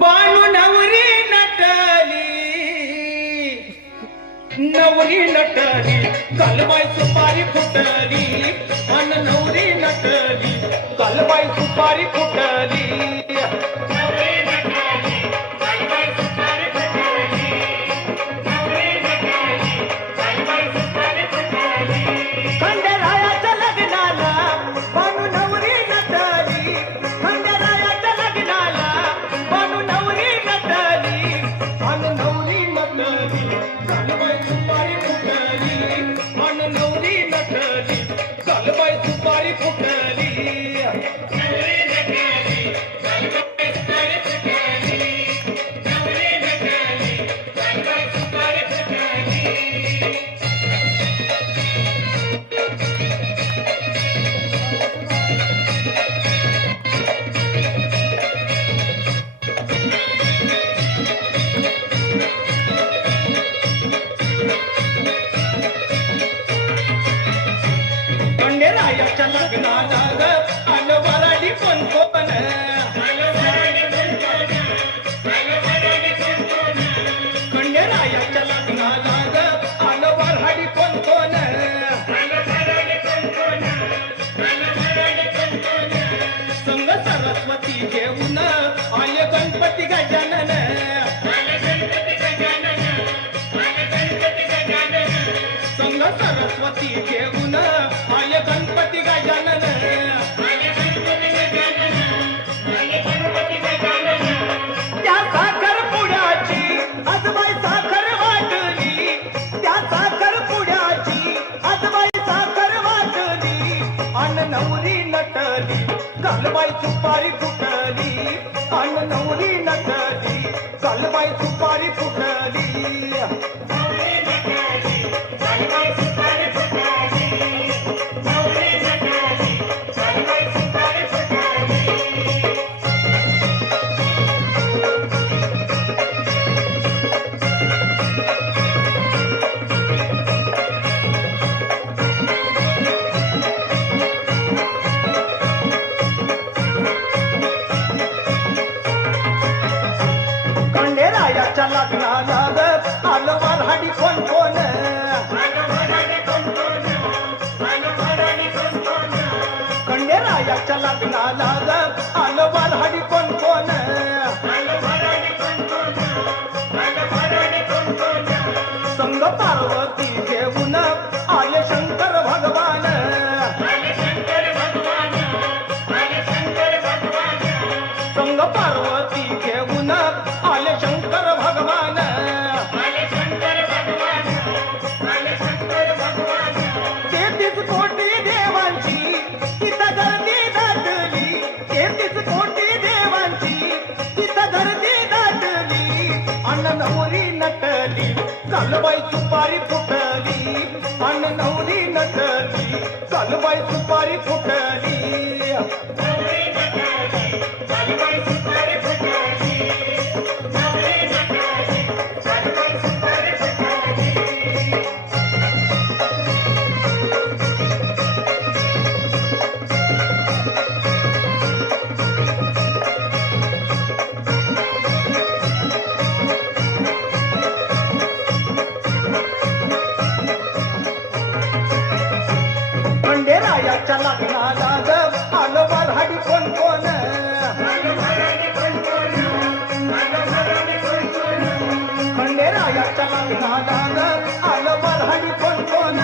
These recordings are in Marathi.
बाणू नवरी नटली, नवरी नटली, कालबाई सुपारी फुटली, अन नवरी नटली, कालबाई सुपारी फुटली. खंडेरायाच्या लग्नाला बाणू नवरी नटली, खंडेरायाच्या लग्नाला बाणू नवरी नटली, अन नवरी नटली, कालबाई सुपारी फुटली, अन नवरी नटली, कालबाई सुपारी फुटली. खंडेरायाच्या लग्नाला ग आलं वराडी कोण कोण, खंडेरायाच्या लग्नाला ग आलं वराडी कोण कोण, संग सरस्वती घेऊन आले गणपती गजानन, संग सरस्वती घेऊन आले गणपती गजानन. त्या साखर पुड्याची आजबाई साखर वाटली, त्या साखर पुड्याची आजबाई साखर वाटली, अन नवरी नटली, कालबाई सुपारी फुटली, अन नवरी नटली, कालबाई सुपारी फुटली. खंडेरायाच्या लग्नाला ग आलं वऱ्हाडी कोण कोण, खंडेरायाच्या लग्नाला ग आलं वऱ्हाडी कोण कोण, संग पार्वती घेऊन आले शंकर भगवान, संग पार्वती घेऊन आले शंकर भगवान. तेहतीस कोटी देवांची तिथं गर्दी दाटली, तेहतीस कोटी देवांची तिथं गर्दी दाटली, अन नवरी नटली, कालबाई सुपारी फुटली, अन नवरी नटली, कालबाई सुपारी फुटली. खंडेरायाच्या लग्नाला ग आलं वऱ्हाडी कोण कोण, खंडेरायाच्या लग्नाला ग आलं वऱ्हाडी कोण कोण,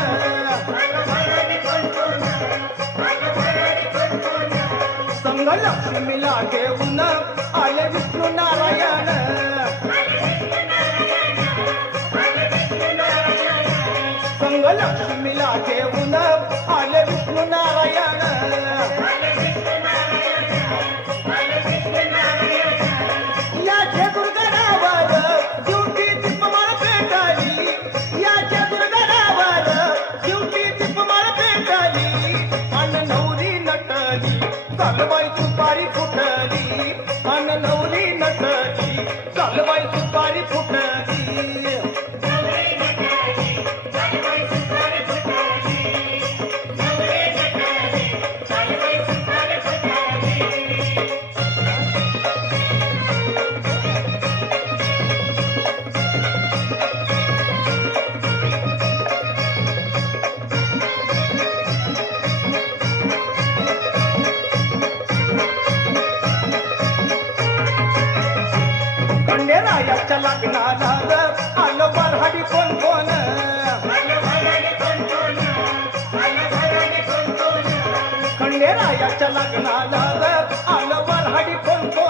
संग लक्ष्मीला घेऊन आले विष्णू नारायण, संग लक्ष्मीला घेऊन आले विष्णू नारायण. याच्या दुर्गणावर दिवटी दीपमाळ पेटली, याच्या दुर्गणावर दिवटी दीपमाळ पेटली, अन नवरी नटली, कालबाई सुपारी फुटली, अन नवरी नटली, कालबाई सुपारी फुटली. खंडेरायाच्या लग्नाला ग आलं वऱ्हाडी कोण कोण खंडेरायाच्या लग्नाला ग आलं वऱ्हाडी कोण कोण